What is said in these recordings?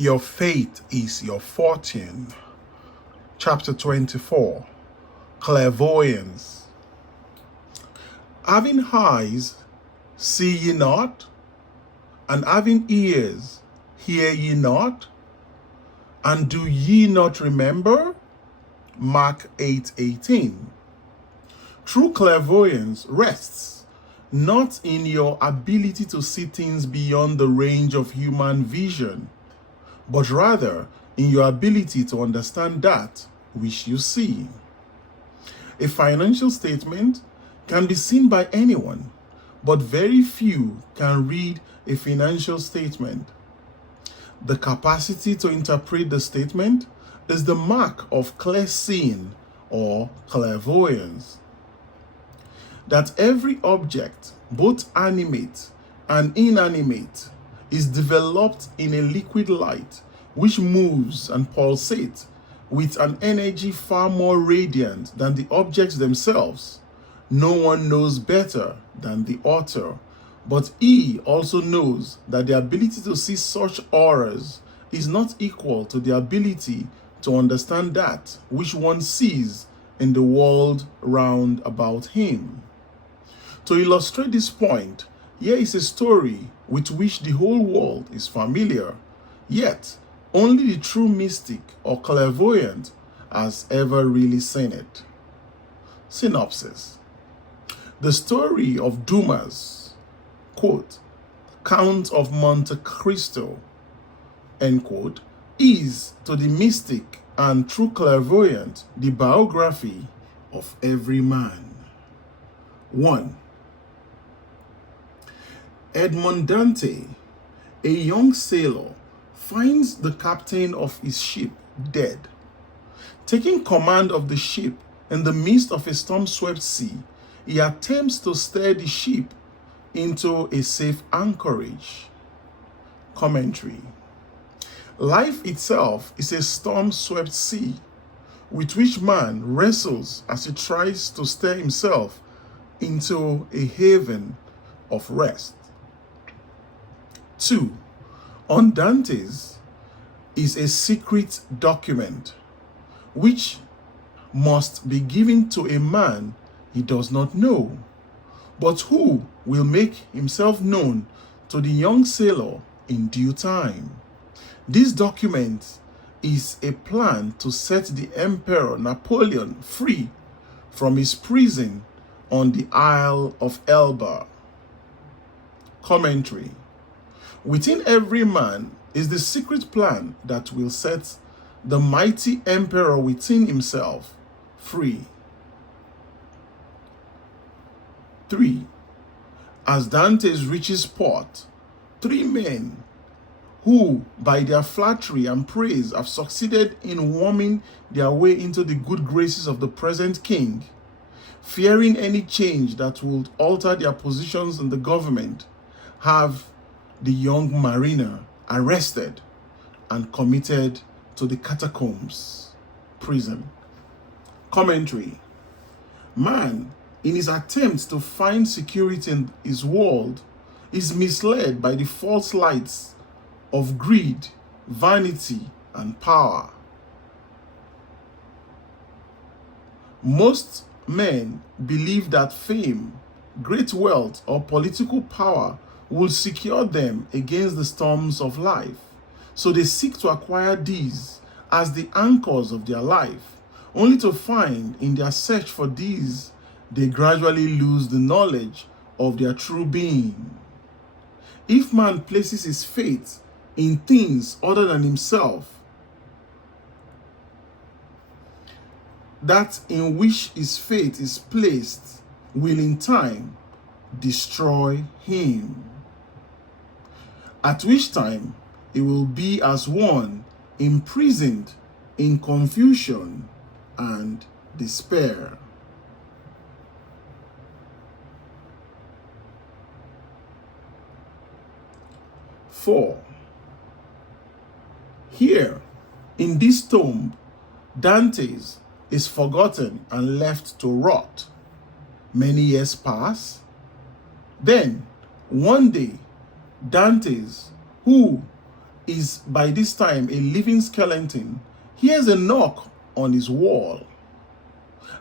Your faith is your fortune. Chapter 24. Clairvoyance. Having eyes, see ye not? And having ears, hear ye not? And do ye not remember? Mark 8:18. True clairvoyance rests not in your ability to see things beyond the range of human vision, but rather in your ability to understand that which you see. A financial statement can be seen by anyone, but very few can read a financial statement. The capacity to interpret the statement is the mark of clear seeing or clairvoyance. That every object, both animate and inanimate, is developed in a liquid light which moves and pulsates with an energy far more radiant than the objects themselves. No one knows better than the author, but he also knows that the ability to see such auras is not equal to the ability to understand that which one sees in the world round about him. To illustrate this point, here is a story with which the whole world is familiar, yet only the true mystic or clairvoyant has ever really seen it. Synopsis. The story of Dumas, quote, Count of Monte Cristo, end quote, is to the mystic and true clairvoyant the biography of every man. 1. Edmond Dantés, a young sailor, finds the captain of his ship dead. Taking command of the ship in the midst of a storm-swept sea, he attempts to steer the ship into a safe anchorage. Commentary. Life itself is a storm-swept sea with which man wrestles as he tries to steer himself into a haven of rest. 2. On Dantes is a secret document which must be given to a man he does not know, but who will make himself known to the young sailor in due time. This document is a plan to set the Emperor Napoleon free from his prison on the Isle of Elba. Commentary. Within every man is the secret plan that will set the mighty emperor within himself free. 3. As Dantes reaches port, 3 men who, by their flattery and praise, have succeeded in worming their way into the good graces of the present king, fearing any change that would alter their positions in the government, have the young mariner arrested and committed to the catacombs prison. Commentary. Man, in his attempts to find security in his world, is misled by the false lights of greed, vanity, and power. Most men believe that fame, great wealth, or political power will secure them against the storms of life. So they seek to acquire these as the anchors of their life, only to find in their search for these, they gradually lose the knowledge of their true being. If man places his faith in things other than himself, that in which his faith is placed will in time destroy him, at which time he will be as one imprisoned in confusion and despair. Four. Here, in this tomb, Dantes is forgotten and left to rot. Many years pass. Then, one day, Dantes, who is by this time a living skeleton, hears a knock on his wall.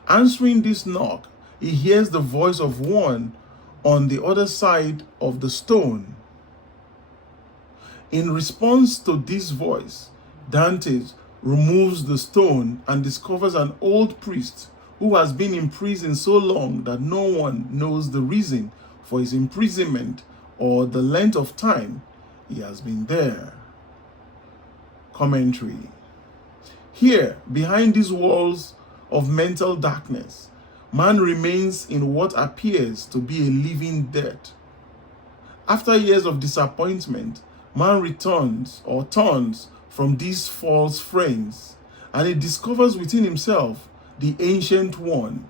Answering this knock, he hears the voice of one on the other side of the stone. In response to this voice, Dantes removes the stone and discovers an old priest who has been in prison so long that no one knows the reason for his imprisonment or the length of time he has been there. Commentary. Here, behind these walls of mental darkness, man remains in what appears to be a living death. After years of disappointment, man returns or turns from these false friends, and he discovers within himself the Ancient One,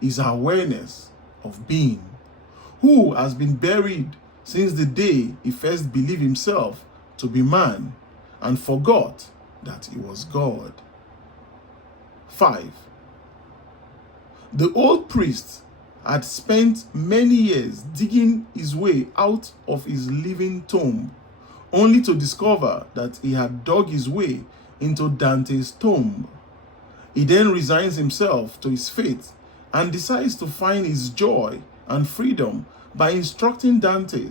his awareness of being, who has been buried since the day he first believed himself to be man and forgot that he was God. 5. The old priest had spent many years digging his way out of his living tomb, only to discover that he had dug his way into Dante's tomb. He then resigns himself to his fate and decides to find his joy and freedom by instructing Dante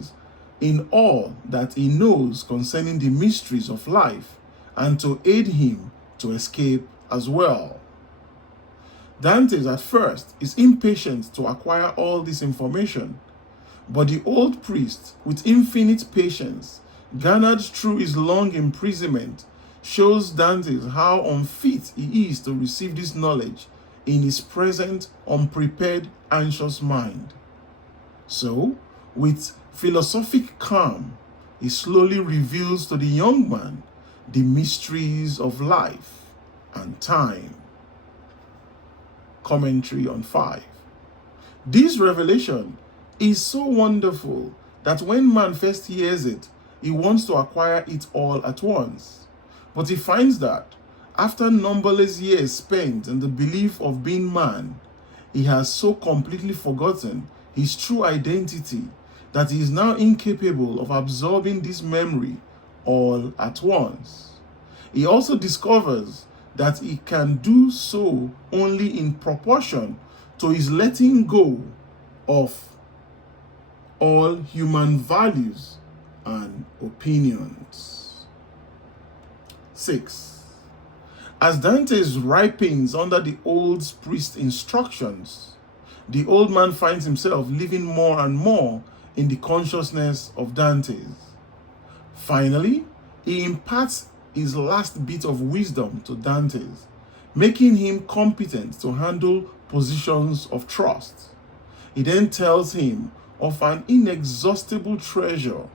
in all that he knows concerning the mysteries of life and to aid him to escape as well. Dante at first is impatient to acquire all this information, but the old priest, with infinite patience, garnered through his long imprisonment, shows Dante how unfit he is to receive this knowledge in his present unprepared, anxious mind. So, with philosophic calm, he slowly reveals to the young man the mysteries of life and time. Commentary on 5. This revelation is so wonderful that when man first hears it, he wants to acquire it all at once. But he finds that after numberless years spent in the belief of being man, he has so completely forgotten his true identity that he is now incapable of absorbing this memory all at once. He also discovers that he can do so only in proportion to his letting go of all human values and opinions. 6. As Dante ripens under the old priest's instructions, the old man finds himself living more and more in the consciousness of Dante. Finally, he imparts his last bit of wisdom to Dante, making him competent to handle positions of trust. He then tells him of an inexhaustible treasure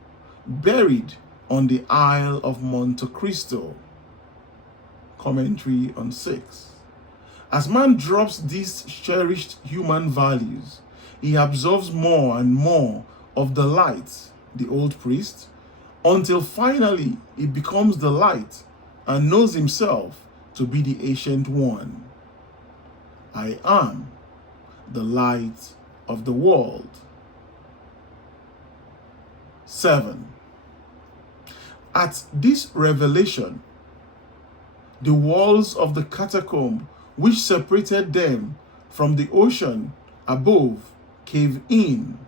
buried on the Isle of Monte Cristo. Commentary on 6. As man drops these cherished human values, he absorbs more and more of the light, the old priest, until finally he becomes the light and knows himself to be the Ancient One. I am the light of the world. 7. At this revelation, the walls of the catacomb which separated them from the ocean above cave in,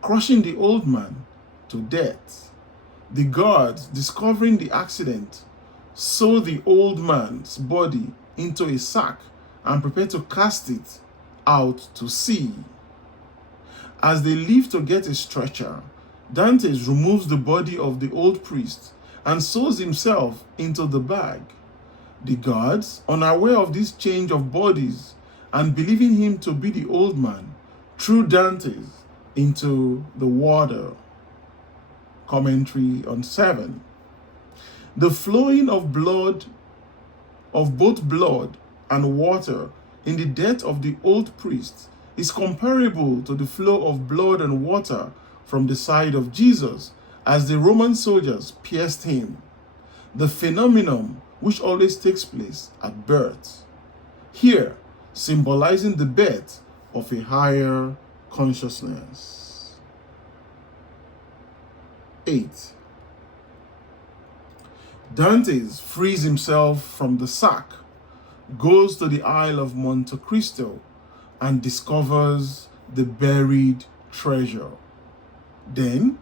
crushing the old man to death. The guards, discovering the accident, sew the old man's body into a sack and prepare to cast it out to sea. As they leave to get a stretcher, Dante removes the body of the old priest and sews himself into the bag. The guards, unaware of this change of bodies and believing him to be the old man, threw Dante into the water. Commentary on 7. The flowing of blood, of both blood and water in the death of the old priest is comparable to the flow of blood and water from the side of Jesus as the Roman soldiers pierced him, the phenomenon which always takes place at birth, here symbolizing the birth of a higher consciousness. 8. Dantes frees himself from the sack, goes to the Isle of Monte Cristo, and discovers the buried treasure. Then,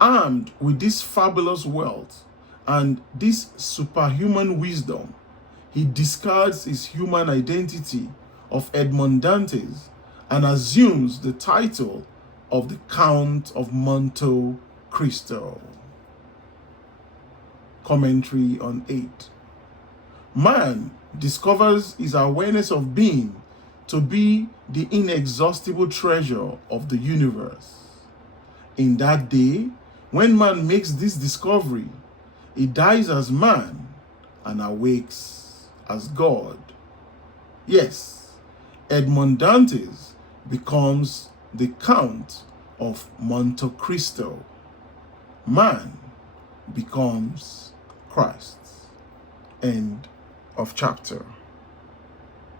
armed with this fabulous wealth and this superhuman wisdom, he discards his human identity of Edmond Dantés and assumes the title of the Count of Monte Cristo. Commentary on 8. Man discovers his awareness of being to be the inexhaustible treasure of the universe. In that day, when man makes this discovery, he dies as man and awakes as God. Yes, Edmond Dantés becomes the Count of Monte Cristo. Man becomes Christ. End of chapter.